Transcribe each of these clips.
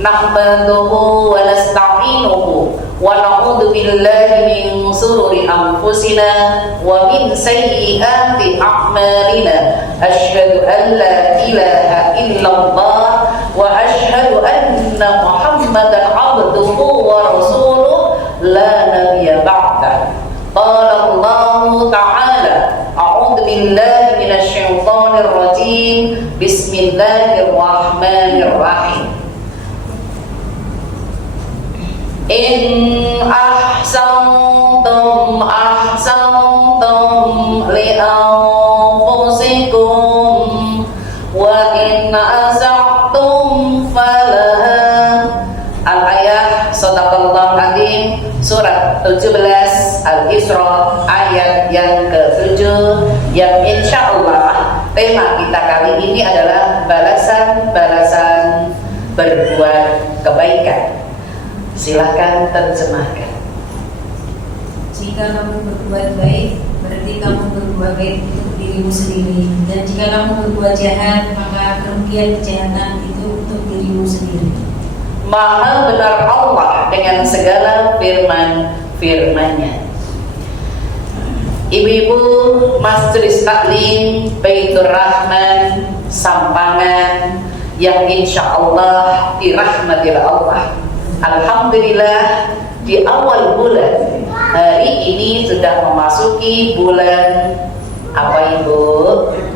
nahmaduhu wa nasta'inuhu wa na'udzu billahi min shururi anfusina wa min sayyiati a'malina. Asyhadu an la ilaha illallah wa asyhadu anna Muhammadan 'abduhu wa rasuluh la nabiyya ba'da. Qala Allah ta'ala a'udzu billahi minasy syaithanir rajim. Bismillahirrahmanirrahim. In ahsantum li anfusikum wa in asa'tum falaha. Al-ayah Shadaqallahu Azim, surat 17 Al-Isra ayat yang ke-7, yang insyaallah tema kita kali ini adalah balasan-balasan berbuat kebaikan. Silakan terjemahkan. Jika kamu berbuat baik, berarti kamu berbuat baik untuk dirimu sendiri. Dan jika kamu berbuat jahat, maka kerugian kejahatan itu untuk dirimu sendiri. Maha benar Allah dengan segala firman-firman-Nya. Ibu-ibu Majelis Taklim Baitur Rahman Sampangan yang insyaallah dirahmati Allah. Alhamdulillah di awal bulan hari ini sudah memasuki bulan apa Ibu?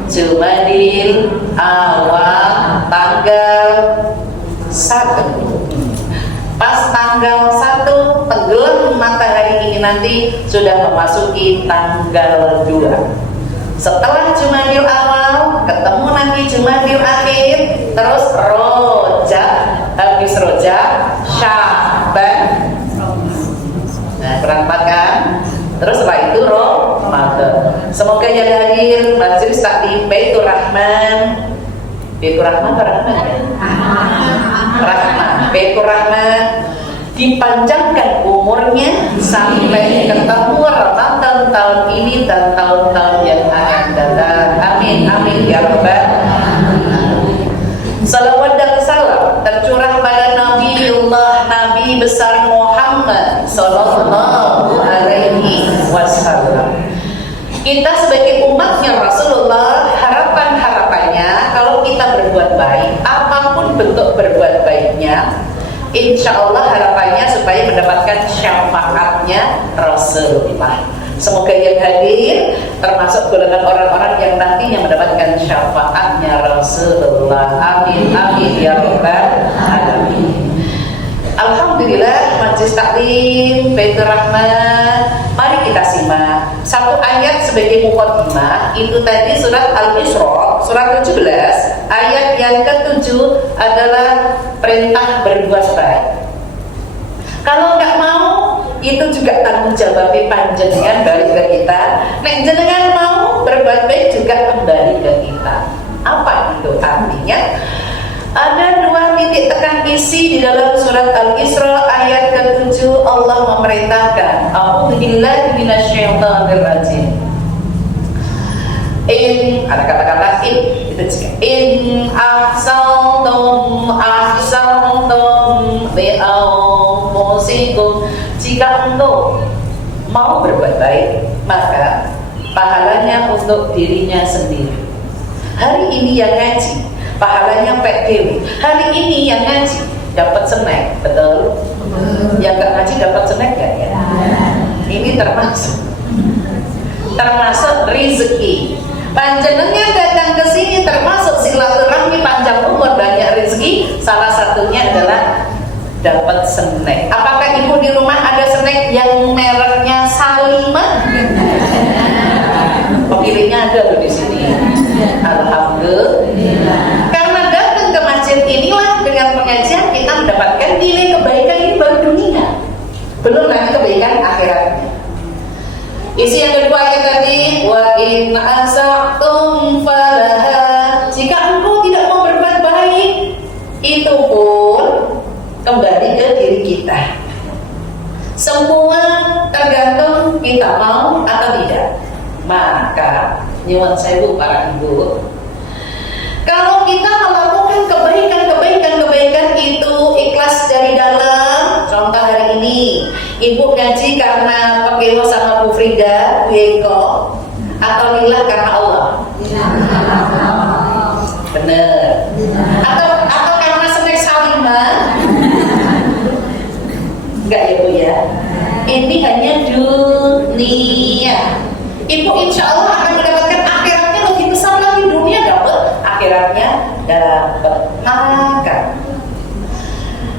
Jumadil Awal tanggal 1. Pas tanggal 1 tenggelam matahari ini nanti sudah memasuki tanggal 2. Setelah Jumadil Awal ketemu nanti Jumadil Akhir, terus Rojab, habis Rojab Syaban. Nah, berangkat kan? Terus setelah itu Ramadan. Semoga yang hadir Majelis Taklim Baitur Rahman. Baitur Rahman kan? Rahman. Baitur Rahman dipanjangkan umurnya sampai ketemu Ramadan tahun ini dan tahun-tahun yang akan datang. Amin amin ya rabbal alamin. Salawat dan salam tercurah pada Nabiullah Nabi besar Muhammad sallallahu alaihi wasallam. Kita sebagai umatnya Rasulullah, harapannya kalau kita berbuat baik, apapun bentuk berbuat baiknya, insya Allah harapannya supaya mendapatkan syafaatnya Rasulullah. Semoga yang hadir termasuk golongan orang-orang yang nantinya mendapatkan syafaatnya Rasulullah. Amin amin ya rabbal alamin. Alhamdulillah Majelis Taklim Baitur Rahman. Mari kita simak satu ayat sebagai muqaddimah. Itu tadi surat Al-Isra surat 17 ayat yang ke-7 adalah perintah berbuat baik. Kalau nggak mau, itu juga tanggung jawab panjenengan balik ke kita. Nek jenengan mau berbuat baik juga kembali ke kita. Apa itu artinya? Ada 2 titik tekan isi di dalam surat Al-Isra ayat ke-7. Allah memerintahkan, a'udzubillahi minasyaitonir rajim. Ada kata-kata itu juga. In ahsantum li anfusikum. Jika engkau mau berbuat baik, maka pahalanya untuk dirinya sendiri. Hari ini yang ngaji, pahalanya PDW. Hari ini yang ngaji dapat snack, betul? Yang gak ngaji dapat snack gak ya? Ini termasuk rezeki. Panjenengan datang ke sini termasuk silaturahmi, panjang umur, banyak rezeki. Salah satunya adalah dapat snack. Apakah ibu di rumah ada snack yang mereknya Salimah? Pemiliknya ada loh di sini. Alhamdulillah. Karena datang ke masjid inilah dengan pengajian kita mendapatkan nilai kebaikan ini baru dunia, belum lagi kebaikan akhiratnya. Isi yang kedua ayat tadi, wa in asa'tum falaha. Jika engkau tidak mau berbuat baik, itu pun kembali ke diri kita. Semua tergantung kita mau atau tidak. Maka nyuwun sewu para ibu, kalau kita melakukan kebaikan itu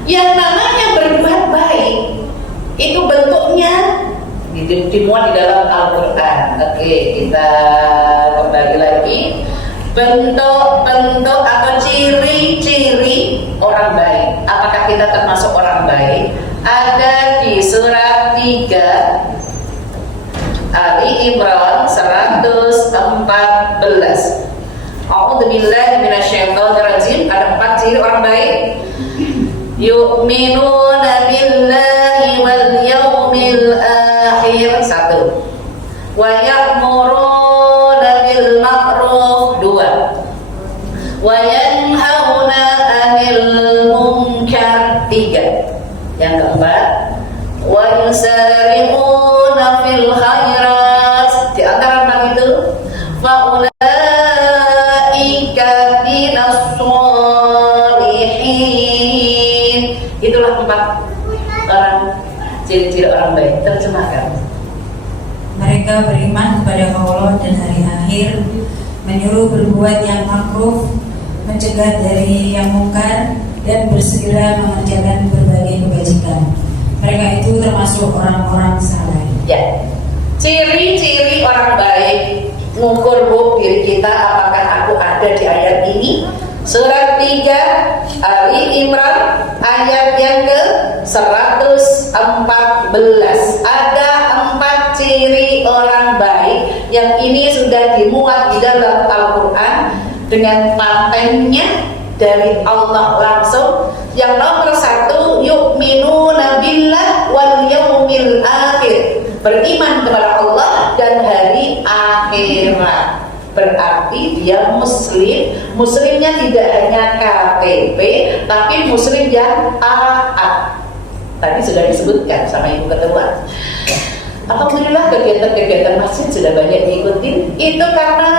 Yang namanya berbuat baik itu bentuknya dimuat di dalam Al-Quran. Oke, kita kembali lagi. Bentuk-bentuk atau ciri-ciri orang baik. Apakah kita termasuk orang baik? Ada di surat 3 Ali Imran 114. A'udzubillahi minasyaitonirrajim. Ada 4 ciri orang baik. Yu'minuna billahi wal yawmil akhir 1. Wa ya'muruna bil ma'ruf 2. Wa yanhauna 'anil munkar 3. Yang keempat, wa yusari'una fil khairat. Di antara 4 itu, fa ulaika minas sholihin. Itulah 4 orang ciri-ciri orang baik. Terjemahkan. Mereka beriman kepada Allah dan hari akhir, menyuruh berbuat yang ma'ruf, mencegah dari yang mungkar, dan bersegera mengerjakan berbagai kebajikan. Mereka itu termasuk orang-orang saleh. Ya, ciri-ciri orang baik. Ngukur diri kita, apakah aku ada di ayat ini? Surat 3 Ali Imran ayat yang ke 114. Ada 4 ciri orang baik yang ini sudah dimuat di dalam Al-Quran dengan patennya dari Allah langsung. Yang nomor 1, yu'minuna billah wal yaumil akhir. Beriman kepada Allah dan hari akhirat. Berarti dia muslim. Muslimnya tidak hanya KTP, tapi muslim yang taat. Tadi sudah disebutkan sama Ibu Ketua. Alhamdulillah kegiatan-kegiatan masjid sudah banyak diikuti. Itu karena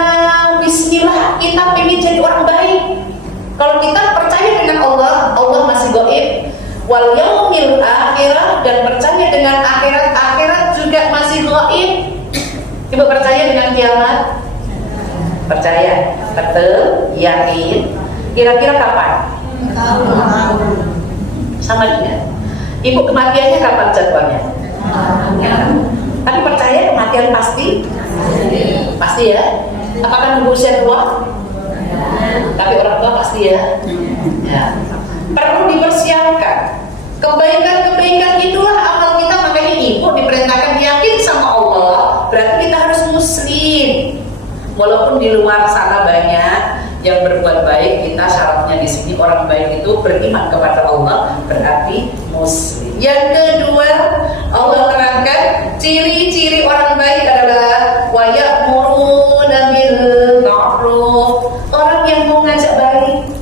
bismillah kita ingin jadi orang baik. Kalau kita percaya dengan Allah, Allah masih gaib. Wal yaumil akhirah, dan percaya dengan akhirat, akhirat juga masih gaib. Ibu percaya dengan kiamat? Percaya, betul, yakin. Kira-kira kapan? Sama juga. Ibu kematiannya kapan jadwalnya? Tapi percaya kematian pasti? Pasti ya. Apakah nunggu usia tua? Tapi orang tua pasti ya. Ya. Perlu dipersiapkan. Kebaikan-kebaikan itulah amal kita. Makanya ibu diperintahkan yakin sama Allah. Berarti kita harus muslim. Walaupun di luar sana banyak yang berbuat baik, kita syaratnya di sini orang baik itu beriman kepada Allah, berarti muslim. Yang kedua, Allah terangkan ciri-ciri orang baik adalah wa ya'muruna bil ma'ruf. Orang yang mau ngajak baik,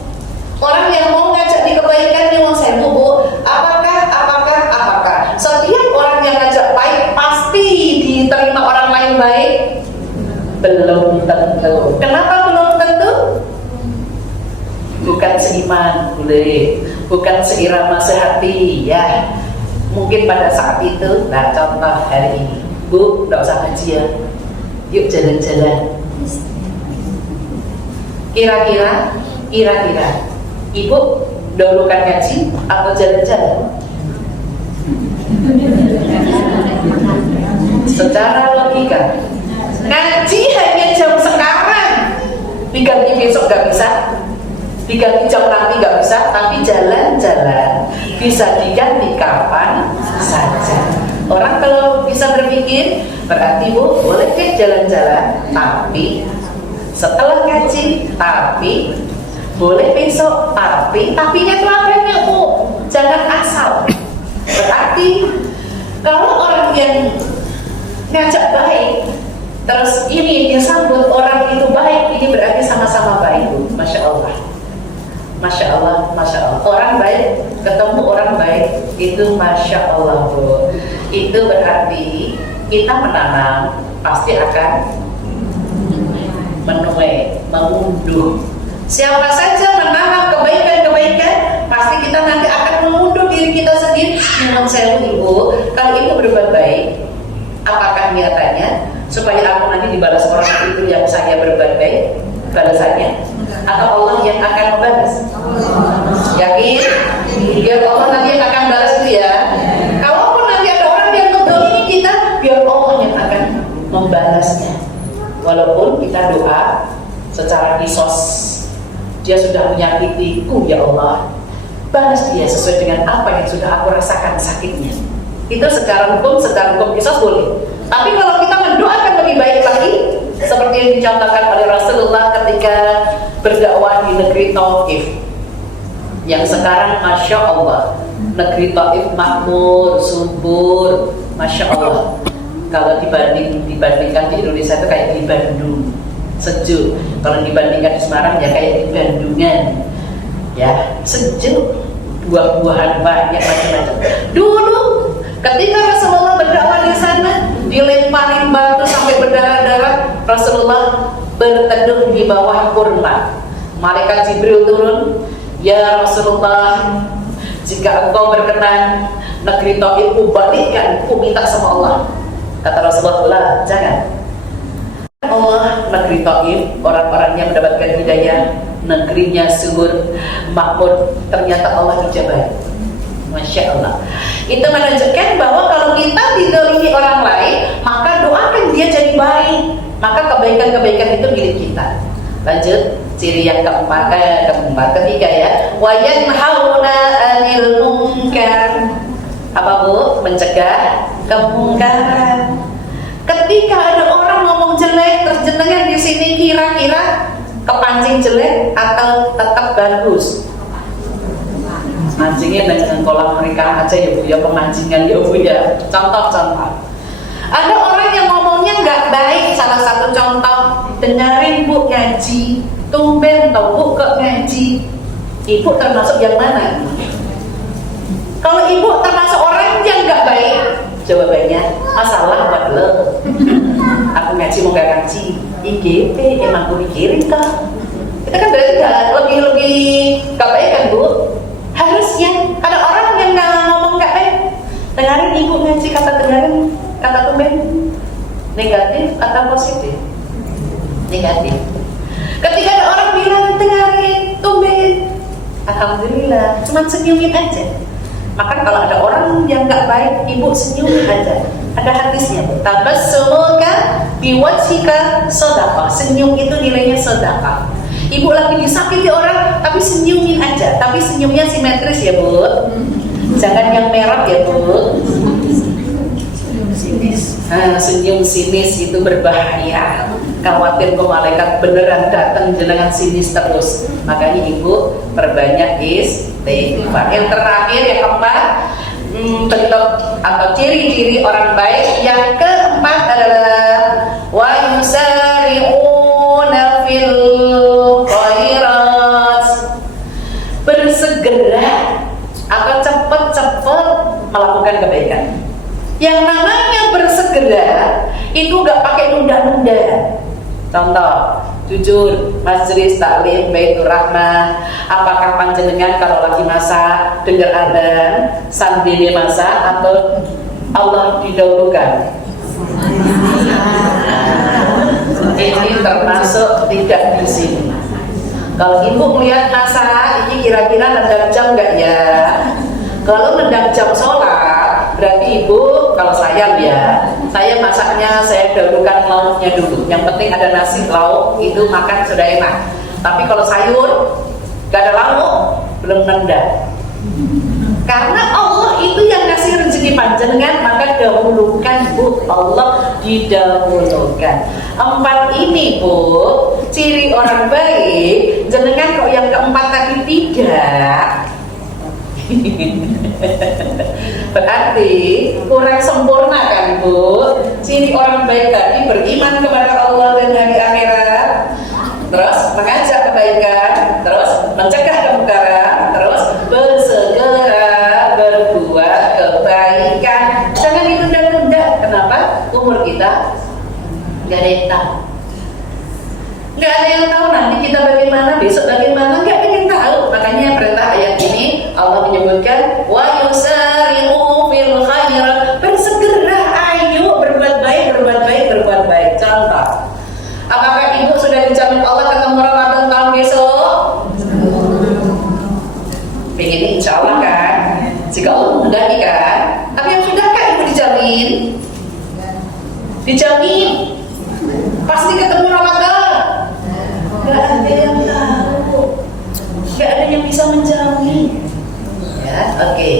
orang yang mau ngajak di kebaikan ini mau saya Bu. Apakah setiap orang yang ngajak baik pasti diterima orang lain baik? Belum tentu. Kenapa belum tentu? Bukan seiman, bukan seirama sehati ya. Mungkin pada saat itu, nah contoh hari ini, Bu, nggak usah ngaji ya, yuk jalan-jalan. Kira-kira, Ibu dahulukan ngaji atau jalan-jalan? Secara logika, ngaji hanya jam sekarang, diganti besok gak bisa, diganti jam nanti gak bisa, tapi jalan-jalan bisa diganti kapan saja. Orang kalau bisa berpikir, berarti Bu boleh deh jalan-jalan, tapi setelah ngaji, tapi boleh besok, tapinya itu apa Bu? Jangan asal. Berarti kalau orang yang ngajak baik, terus ini disambut orang itu baik, ini berarti sama-sama baik Bu. Masya Allah. Masya Allah, Masya Allah. Orang baik ketemu orang baik itu Masya Allah Bu. Itu berarti kita menanam pasti akan menuai, mengunduh. Siapa saja menanam kebaikan-kebaikan, pasti kita nanti akan mengunduh diri kita sendiri. Menurut saya Ibu, kalau Ibu berbuat baik, apakah niatannya supaya aku nanti dibalas orang itu yang saya berbuat baik balasannya, atau Allah yang akan membalas? Yakin? Biar Allah nanti yang akan balas itu ya. Kalaupun nanti ada orang yang mendolimi kita, biar Allah yang akan membalasnya. Walaupun kita doa secara kisos, dia sudah menyakitiku, ya Allah, balas dia sesuai dengan apa yang sudah aku rasakan sakitnya. Itu secara hukum kisos boleh. Tapi kalau kita mendoakan lebih baik lagi, seperti yang dicontohkan oleh Rasulullah ketika berdakwah di negeri Taif, yang sekarang Masya Allah negeri Taif makmur, subur, Masya Allah. Kalau dibandingkan di Indonesia itu kayak di Bandung, sejuk. Kalau dibandingkan di Semarang ya kayak di Bandungan, ya sejuk, buah-buahan banyak macam-macam. Dulu ketika Rasulullah berdakwah di sana, dilemparin batu sampai berdarah-darah, Rasulullah berteduh di bawah kurma. Malaikat Jibril turun, ya Rasulullah, jika engkau berkenan, negeri Taif balikkan, ku minta sama Allah. Kata Rasulullah, jangan. Allah, negeri Taif, orang-orangnya mendapatkan hidayah, negerinya subur, makmur, ternyata Allah ijabahi. Masya Allah. Itu menunjukkan bahwa kalau kita didolimi orang lain, maka doakan dia jadi baik, maka kebaikan-kebaikan itu milik kita. Lanjut, ciri yang ketiga ya. Wa yanhauna 'anil munkar. Apa Bu? Mencegah kemungkaran. Ketika ada orang ngomong jelek, terus jenengan di sini kira-kira kepancing jelek atau tetap bagus? Mancingnya dengan kolam mereka aja ya Bu, ya pemancingan ya Bu ya. Contoh-contoh. Ada orang yang ngomongnya nggak baik, salah satu contoh, dengerin Bu ngaji, tumben tau Bu ke ngaji. Ibu termasuk yang mana? Kalau ibu termasuk orang yang nggak baik, jawabannya masalah buat lo. Aku ngaji mau gak ngaji, IGP emang aku mikirin kak. Kita kan berarti lebih gak baik kan Bu? Harusnya ada orang yang ngomong gak baik, dengerin ibu ngaji, kata tumben. Negatif atau positif? Negatif. Ketika ada orang bilang dengerin tumben, alhamdulillah, cuma senyumin aja. Maka kalau ada orang yang gak baik, ibu senyumin aja. Ada hadisnya, tabassumuka biwajhika shadaqah. Senyum itu nilainya sedekah. Ibu lagi disakiti orang, tapi senyumin aja. Tapi senyumnya simetris ya Bu. Jangan yang merah ya Bu. Senyum sinis itu berbahaya. Khawatir kok malaikat beneran datang jenengan sinis terus. Makanya ibu perbanyak istighfar. Yang terakhir, yang keempat, bentuk atau ciri-ciri orang baik. Yang keempat adalah wa yusari'una fil khairat, bersegera atau cepat-cepat melakukan kebaikan. Yang namanya bersegera itu gak pakai nunda-nunda. Contoh, jujur, majelis taklim Baitur Rahmah, apakah panjenengan kalau lagi masak dengar adzan sambil masak atau Allah didahulukan? Ini termasuk tidak di sini. Kalau ibu melihat masak, ini kira-kira nendang jam nggak ya? Kalau nendang jam sholat, berarti ibu, kalau saya ya, saya masaknya, saya dahulukan lauknya dulu. Yang penting ada nasi, lauk, itu makan sudah enak. Tapi kalau sayur, gak ada lauk, belum nendang. Karena Allah itu yang ngasih rezeki panjenengan, maka dahulukan Bu, Allah didahulukan. 4 ini Bu, ciri orang baik. Jenengan kok yang keempat tadi tidak, berarti kurang sempurna kan Bu. Ciri orang baik tadi beriman kepada Allah dan hari akhirat, terus mengajak kebaikan, terus mencegah kemungkaran, terus bersegera berbuat kebaikan. Jangan ditunda-tunda. Kenapa? Umur kita gak ada yang tahu. Gak ada yang tahu nanti kita bagaimana, besok bagaimana, gak ada yang tahu. Makanya perintah ayat ini Allah menyebutkan wa yusari'u fil khairat, bersegera, ayo berbuat baik, berbuat baik, berbuat baik. Contoh, apakah ibu sudah dijamin Allah ketemu Ramadan tahun besok? insya Allah kan. Jika Allah menghendaki kan. Tapi yang sudahkah ibu dijamin? Dijamin. Pasti ketemu Ramadan. Gak ada yang tahu. Gak ada yang bisa menjamin. Ya, oke.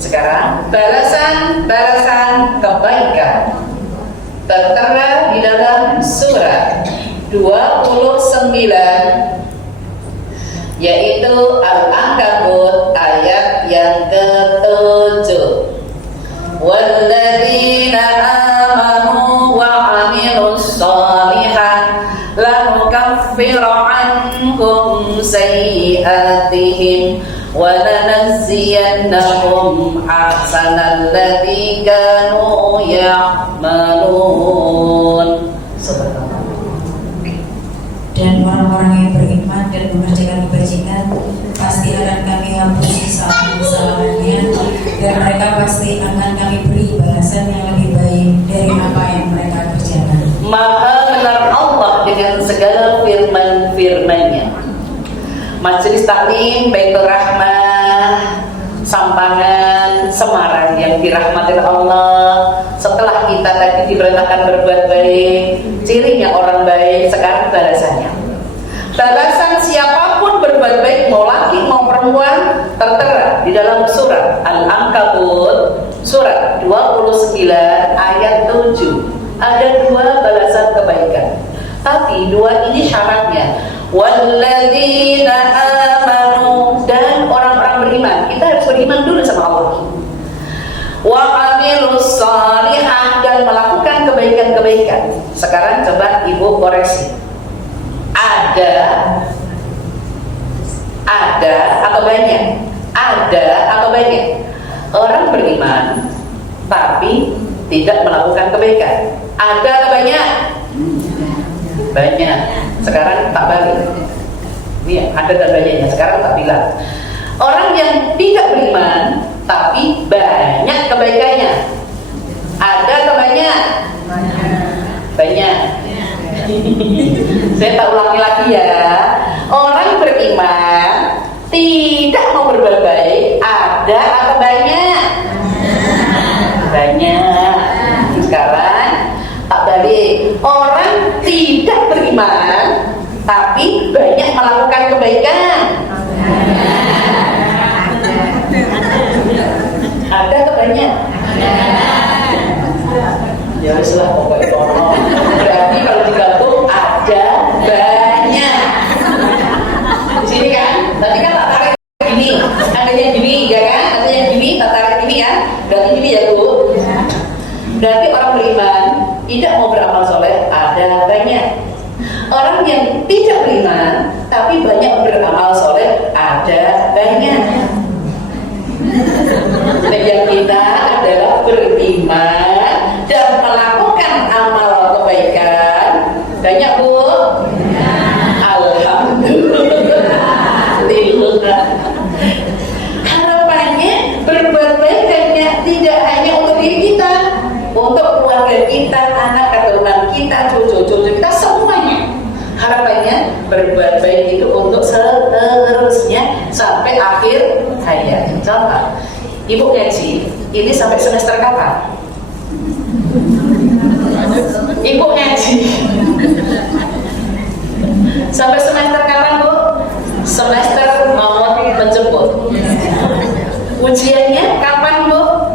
Sekarang balasan kebaikan tertera di dalam surat 29, yaitu Al-Ankabut ayat yang ke-7. Walladzina amanu wa 'amilus shalihat lanukaffiru 'anhum sayyi'atihim wa lanazziyannahum ahsanal ladzi kanu ya'malun. Dan orang-orang yang beriman dan mengerjakan kebajikan pasti akan kami hapus kesalahan-kesalahannya, dan mereka pasti akan kami beri balasan yang lebih baik dari apa yang mereka kerjakan. Maha benar Allah dengan segala firman-firman-Nya. Majelis Taklim Baitur Rahmah Sampangan Semarang yang dirahmati Allah. Setelah kita tadi diperintahkan berbuat baik, cirinya orang baik, sekarang balasannya. Balasan siapapun berbuat baik, mau laki mau perempuan, tertera di dalam surat Al-Ankabut surat 29 ayat 7. Ada 2 balasan kebaikan, tapi 2 ini syaratnya. Walladzina amanu, dan orang-orang beriman. Kita harus beriman dulu sama Allah. Wa 'amilus shalihah, dan melakukan kebaikan-kebaikan. Sekarang coba ibu koreksi. Ada atau banyak? Ada atau banyak orang beriman tapi tidak melakukan kebaikan? Ada atau banyak? Banyak. Sekarang tak balik. Ini ada dan banyaknya. Sekarang tak bilang. Orang yang tidak beriman tapi banyak kebaikannya. Ada atau banyak? Banyak. Saya tak ulangi lagi ya. Orang beriman tidak mau berbuat baik, ada atau banyak? Banyak. Sekarang tak balik. Orang tidak beriman tapi banyak melakukan kebaikan. Ada atau banyak? Ya weslah pokoknya tolong. Berarti kalau digabung ada banyak. Di sini kan? Tadi kan tak tarik gini, adanya gini, ya kan? Adanya gini, tak tarik gini kan? Berarti gini ya Bu. Berarti orang beriman tidak mau beramal soleh, ada banyak. Orang yang tidak beriman tapi banyak beramal soleh, ada banyak. Nah, yang kita adalah beriman dan melakukan amal kebaikan. Banyak Bu? Alhamdulillah. Harapannya berbuat baik tidak hanya untuk diri kita, untuk keluarga kita, anak keturunan kita, cucu-cucu kita, semuanya. Harapannya berbuat baik itu untuk seterusnya sampai akhir hayat. Contoh, ibu ngaji ini sampai semester kapan? Ibu ngaji sampai semester kapan Bu? Semester mau menjemput. Ujiannya kapan Bu?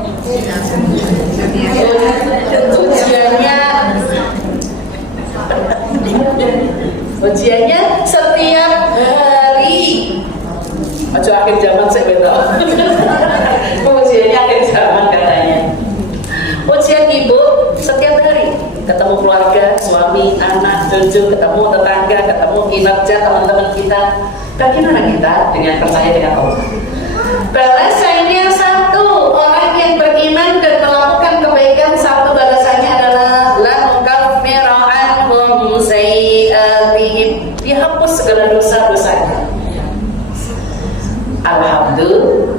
Ujiannya setiap hari. Ojo akhir zaman saya betul. Ujiannya akhir zaman katanya. Ujian ibu setiap hari. Ketemu keluarga, suami, anak, cucu, ketemu tetangga, ketemu kinerja teman-teman kita. Bagaimana kita dengan percaya dengan Allah? Balasannya satu, orang yang beriman dan melakukan kebaikan, satu balasannya adalah lanukaffiru anhum sayyi'atihim, dihapus segala dosa-dosanya. Alhamdulillah.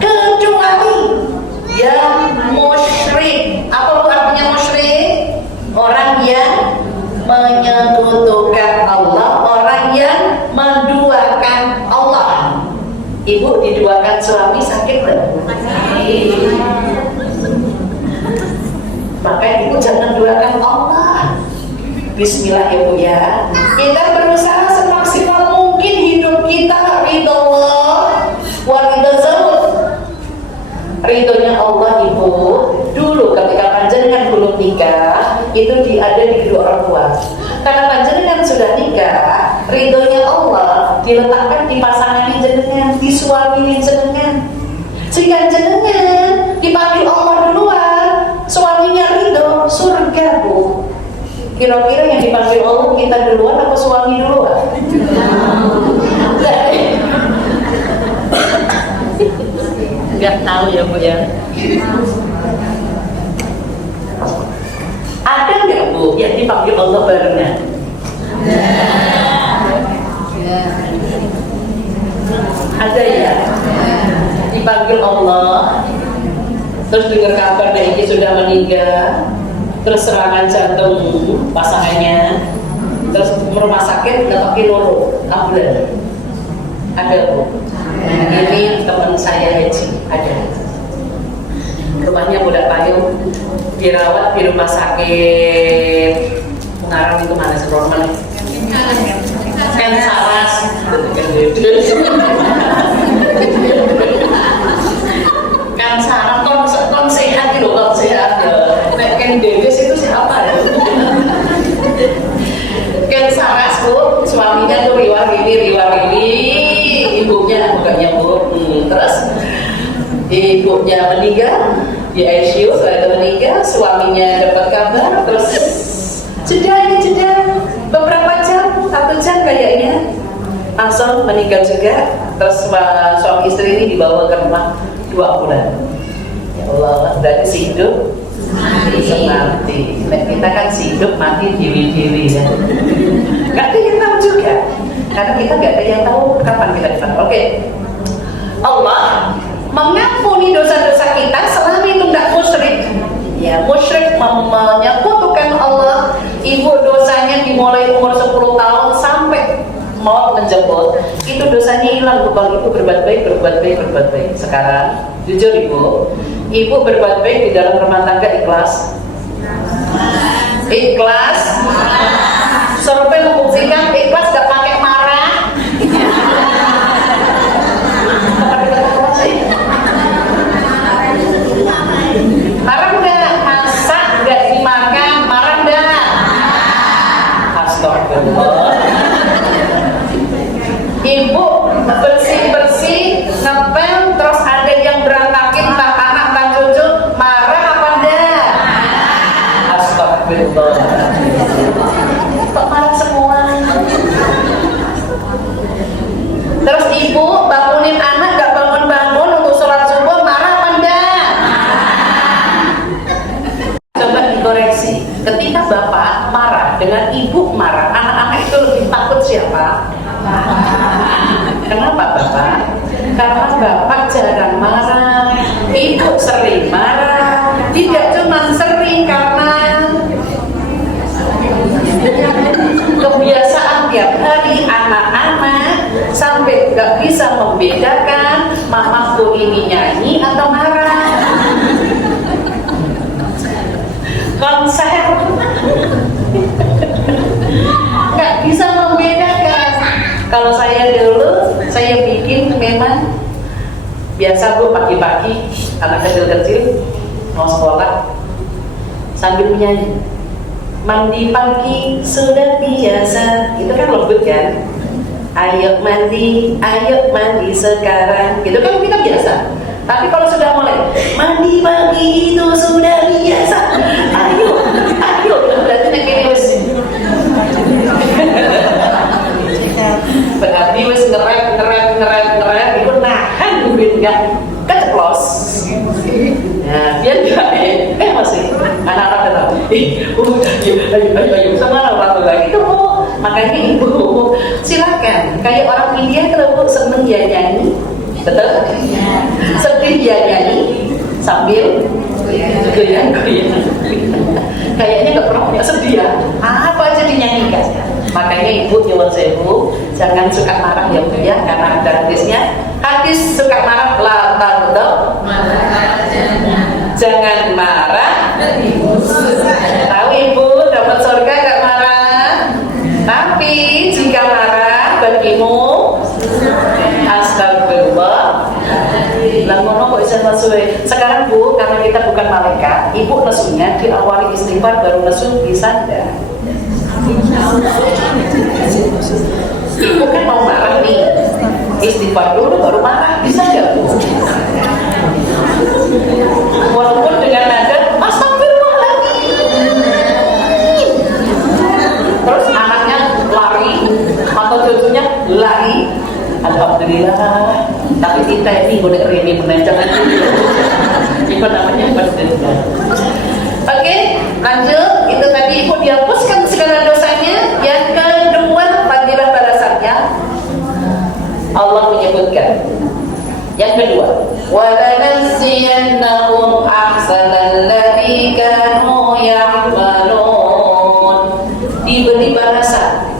Kecuali yang musyrik. Apa artinya musyrik? Orang yang menyekutukan Allah, orang yang menduakan Allah. mendoakan suami sakit nggak? Maka ibu jangan doakan Allah. Bismillah ya Bu ya. Kita berusaha semaksimal mungkin hidup kita ridho Allah wa ridho zawj. Ridhonya Allah ibu. Dulu ketika panjenengan belum nikah itu ada di kedua orang tua. Karena panjenengan sudah nikah, ridhonya Allah diletakkan di pasangan jenengan, di suami jenengan. Sehingga jenengan dipanggil Allah duluan, suaminya ridho, surga Bu. Kira-kira yang dipanggil Allah kita duluan atau suami duluan? Nggak tahu ya Bu ya. Ada nggak Bu yang dipanggil Allah barengan? Ada ya. Dipanggil Allah, terus dengar kabar dia sudah meninggal, terus serangan jantung pasangannya, terus rumah sakit nggak pakai loro, ambulan. Ada Bu. Ini teman saya Haji, ada. Rumahnya Budak Payung, dirawat di rumah sakit Mengarang itu mana sebelumnya? Kensaras. Kansaran ton sehat gitu, ton sehat ya. Ken Dedes itu siapa ya? Kensaras Bu, suaminya tuh riwari ibunya bukannya Bu. Terus ibunya meninggal di ICU, setelah meninggal suaminya dapat kabar, terus jeda beberapa jam, 1 jam kayaknya langsung meninggal juga. Terus suami istri ini dibawa ke rumah 2 bulan. Ya Allah, berarti si hidup semati. Kita kan si hidup mati diri ya. Gak ada yang tahu juga, karena kita gak ada yang tahu kapan kita dipanggil. Oke. Allah mengampuni dosa-dosa kita selama itu tidak musyrik. Ya, musyrik menyekutukan Allah. Ibu dosanya dimulai umur 10 tahun sampai mau menjemput, itu dosanya hilang Bu. Kalau ibu berbuat baik. Sekarang jujur ibu berbuat baik di dalam rumah tangga ikhlas. Survei membuktikan ikhlas gak pakai marah. Marah enggak? Masak enggak dimakan, marah enggak? Astagfirullah. Ibu bersih-bersih, ngepel, terus ada yang berantakin entah anak entah cucu, marah apa enggak? Astagfirullah. Kok marah semua? Terus ibu bangunin anak gak bangun-bangun untuk sholat subuh, marah apa enggak? Coba dikoreksi. Ketika bapak marah dengan ibu marah, anak-anak itu lebih takut siapa? Kenapa Bapak? Karena Bapak jarang marah, ibu sering marah. Tidak cuma sering, karena kebiasaan tiap hari anak-anak sampai gak bisa membedakan mamaku ini nyanyi atau marah. Konser gak bisa membedakan. Kalau saya dulu, saya bikin memang biasa Bu, pagi-pagi anak kecil-kecil mau sekolah sambil menyanyi. Mandi pagi sudah biasa, itu kan lembut kan? Ayo mandi sekarang, gitu kan kita biasa. Tapi kalau sudah mulai mandi pagi itu sudah biasa, ayo, berarti nek kene wis berarti wis ngerem itu nahan duit enggak keceplos. Nah, biar enggak masih anak-anak tetap ayo semangat lagi itu Bu. Makanya ibu silakan, kayak orang India kalau Bu seneng ya nyanyi, betul? Sedih ya nyanyi sambil goyang. Kayaknya nggak pernah punya sedih ya, apa aja dinyanyikan. Makanya ibu nyuwun sewu, jangan suka marah ya Bu ya, karena ada hadisnya Hadis suka marah, la taghdab, jangan marah. Tahu ibu dapat surga gak marah? Tapi jika marah bagimu astagfirullah. Lah ngono kok bisa masuk. Sekarang Bu, karena kita bukan malaikat, ibu nesunya diawali istighfar baru nesu bisa enggak? Ibu kan mau marah nih, istighfar dulu baru marah, bisa enggak Bu? Walaupun dengan nada astagfirullahaladzim. Terus anaknya lari atau cucunya lari, alhamdulillah. Tapi kita ini udah ini menanjakan itu namanya berdendam. Oke, lanjut. Itu tadi ibu dihapuskan segala dosanya. Yang kedua, fadilah balasannya Allah menyebutkan. Yang kedua, walanasiyannahum ahsanal ladzi kanu ya'malun. Diberi balasan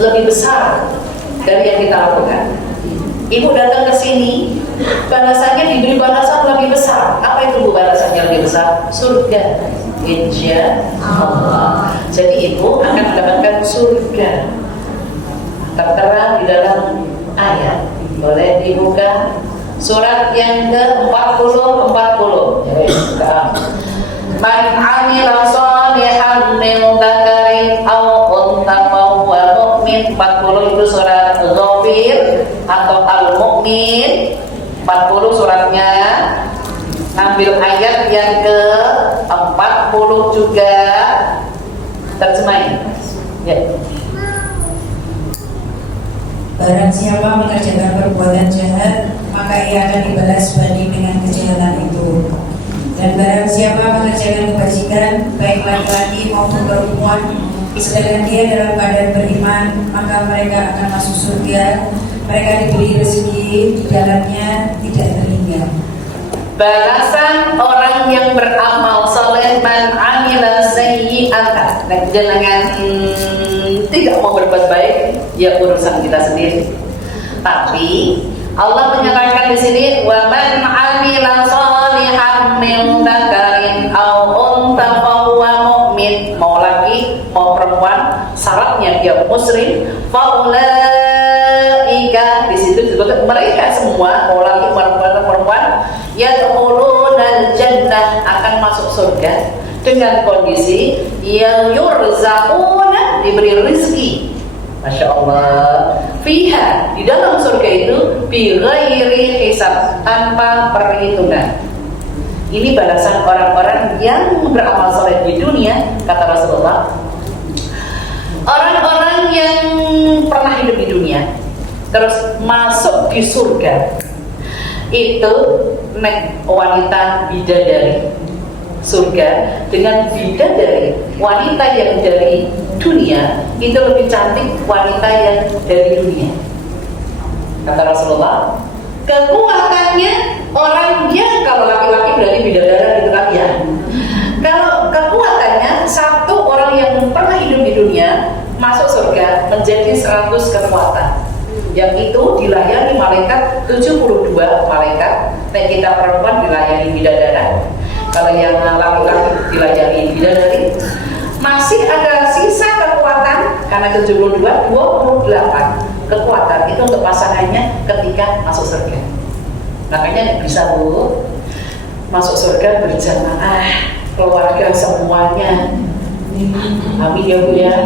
lebih besar dari yang kita lakukan. Ibu datang ke sini, balasannya diberi balasan lebih besar. Apa itu Bu balasannya lebih besar? Surga, insya Allah. Jadi ibu akan mendapatkan surga. Tertera di dalam ayat. Boleh dibuka surat yang ke-40. Man 'amila shalihan min dzakarin aw untha fahuwa mu'min. 40 itu surat Ghafir atau Al-Mu'min. 40 suratnya. Ambil ayat yang ke-40 juga. Terjemahin. Ya. Barang siapa mengerjakan perbuatan jahat, maka ia akan dibalas sebanding dengan kejahatan itu. Dan barang siapa mengerjakan kebajikan, baik laki-laki maupun perempuan, sedangkan dia dalam keadaan beriman, maka mereka akan masuk surga. Mereka diberi rezeki di dalamnya tidak terhingga. Balasan orang yang beramal saleh, man amila sayyi'atan. Dan jangan tidak mau berbuat baik, ya urusan kita sendiri. Tapi Allah menyatakan di sini, wa man amila shalihan min dzakarin aw untha fahuwa mu'min. Mau laki, mau perempuan, syaratnya dia muslim. Faulaika, di situ disebut mereka semua, mau laki, perempuan, yadkhulunal jannah, akan masuk surga dengan kondisi yang yurzaquna, diberi rezeki. Masya Allah. Fiha, di dalam surga itu bi ghairi hisab, tanpa perhitungan. Ini balasan orang-orang yang beramal saleh di dunia, kata Rasulullah. Orang-orang yang pernah hidup di dunia terus masuk di surga, itu wanita bidadari. Surga dengan bidadari, wanita yang dari dunia itu lebih cantik wanita yang dari dunia, kata Rasulullah. Kekuatannya orang yang, kalau laki-laki berarti bidadari gitu kan ya. Kalau kekuatannya, satu orang yang pernah hidup di dunia masuk surga menjadi 100 kekuatan. Yang itu dilayani malaikat 72 malaikat, dan kita perempuan dilayani bidadari. Kalau yang laki-laki dilayani bidadari, masih ada sisa kekuatan karena 72, 28 kekuatan itu untuk pasangannya ketika masuk surga. Makanya bisa Bu masuk surga berjamaah, keluarga semuanya. Amin ya Bu ya.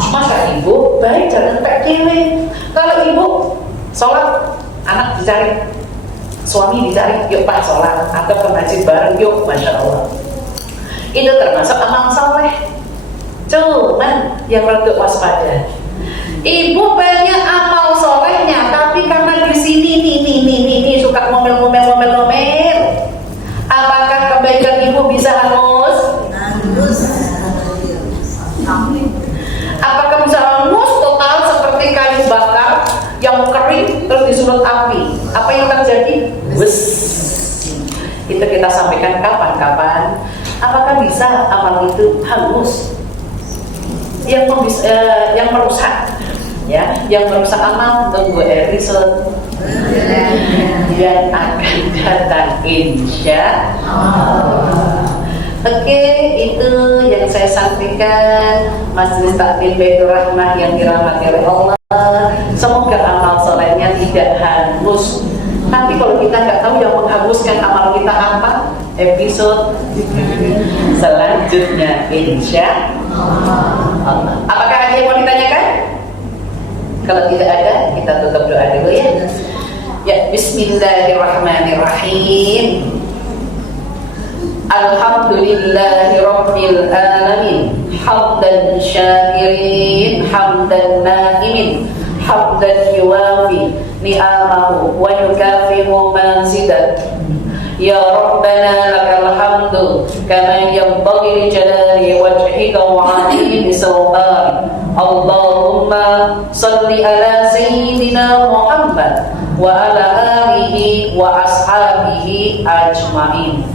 Masa ibu baik jangan tak kiri. Kalau ibu sholat, anak dicari, suami dicari, yuk Pak sholat, atau ke masjid bareng, yuk, Masya Allah. Itu termasuk amal saleh. Cuman yang perlu waspada, ibu banyak amal solehnya, tapi karena di sini nih suka ngomel. Apakah kebaikan ibu bisa hangus? Apakah bisa hangus total seperti kayu bakar yang kering terus disulut api? Apa yang terjadi? Wes. Itu kita sampaikan kapan-kapan. Apakah bisa amal itu hangus? Yang merusak. Ya, yang merusak amal tunggu episode yang akan datang insya Allah. Oke, itu yang saya sampaikan. Majelis Taklim Baitur Rahmah yang dirahmati oleh Allah. Semoga amal solehnya tidak hangus. Nanti kalau kita nggak tahu yang menghanguskan amal kita apa, episode selanjutnya insya Allah. Apakah ada yang mau ditanyakan? Kalau tidak ada, kita tutup doa dulu ya. Ya, Bismillahirrahmanirrahim. Alhamdulillahirabbil alamin. Hamdan syakirin, hamdan na'imin, hamdan yuwafi ni'amahu wa yukafi'u mazidah. Ya Rabbana lakal hamdu kama yanbaghi li jalali wajhika wa 'azimi sultanik. Allahumma salli ala sayyidina Muhammad wa ala alihi wa ashabihi ajma'in.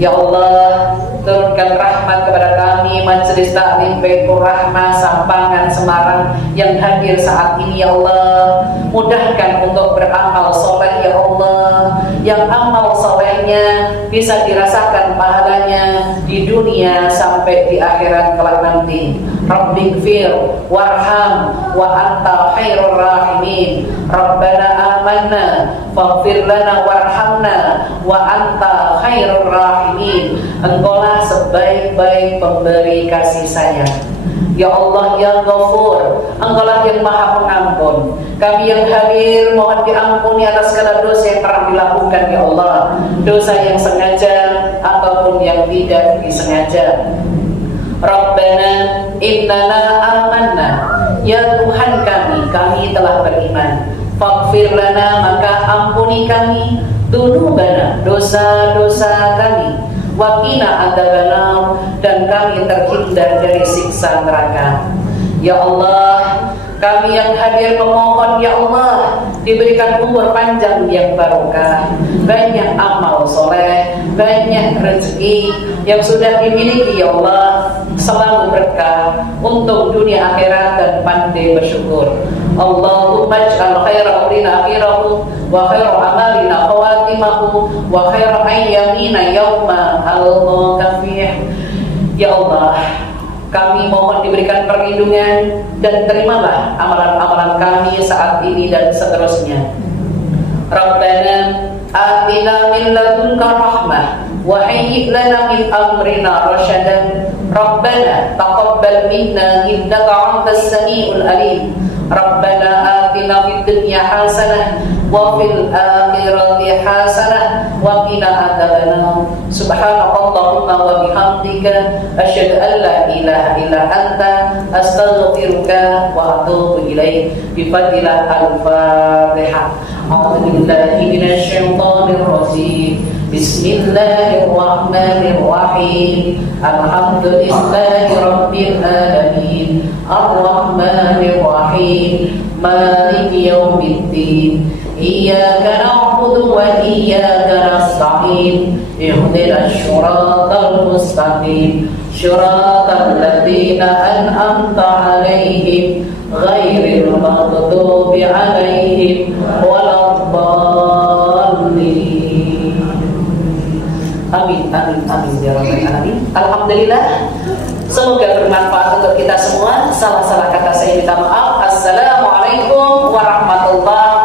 Ya Allah, turunkan rahmat kepada kami Majelis Taklim Baitur Rahmah Sampangan Semarang yang hadir saat ini ya Allah. Mudahkan untuk beramal soleh ya Allah, yang amal solehnya bisa dirasakan pahalanya di dunia sampai di akhirat kelak nanti. Rabbighfir warham wa anta khairur rahimin. Rabbana amanna faghfir lana warhamna wa anta khairur rahimin. Engkaulah sebaik-baik pemberi kasih sayang. Ya Allah ya Ghafur, Engkaulah yang maha pengampun. Kami yang hadir mohon diampuni atas segala dosa yang pernah dilakukan ya Allah, dosa yang sengaja ataupun yang tidak disengaja. Rabbana innana amanna, ya Tuhan kami telah beriman. Faghfir lana, maka ampuni kami, dzunubana, dosa-dosa kami, wa qina adzabannar, dan kami terhindar dari siksa neraka. Ya Allah, kami yang hadir memohon ya Allah diberikan umur panjang yang barokah, banyak amal soleh, banyak rezeki yang sudah dimiliki ya Allah, selalu berkah untuk dunia akhirat dan pandai bersyukur. Allahumma ij'al khaira amrina akhirahu wa khaira amalina khawatimahu wa khaira ayyamina yawma al-kafih. Ya Allah, kami mohon diberikan perlindungan dan terimalah amalan-amalan kami saat ini dan seterusnya. Rabbana atina min ladunka rahmah wa hayyi' lana min amrina rashadan. Rabbana taqabbal minna innaka antas samiul alim. Rabbana atina fid dunya hasanah wa fil akhirati hasanah wa qina adzabannar. Subhanakallahumma wa bihamdika asyhadu an la ilaha illa anta astaghfiruka wa atubu ilaik. Bi fadillah al-Fatihah. A'udzu billahi minasy syaithanir rajim. Bismillahirrahmanirrahim. Alhamdulillahi rabbil alamin. Ar-Rahmanir Rahim. Maliki yaumiddin. Iyyaka na'budu wa iyyaka nasta'in. Ihdinas siratal mustaqim. Siratal ladzina an'amta 'alaihim ghairil maghdubi 'alaihim waladdallin. Amin, amin, amin ya rabbal alamin. Alhamdulillah, semoga bermanfaat untuk kita semua. Salah-salah kata saya minta maaf. Assalamualaikum warahmatullahi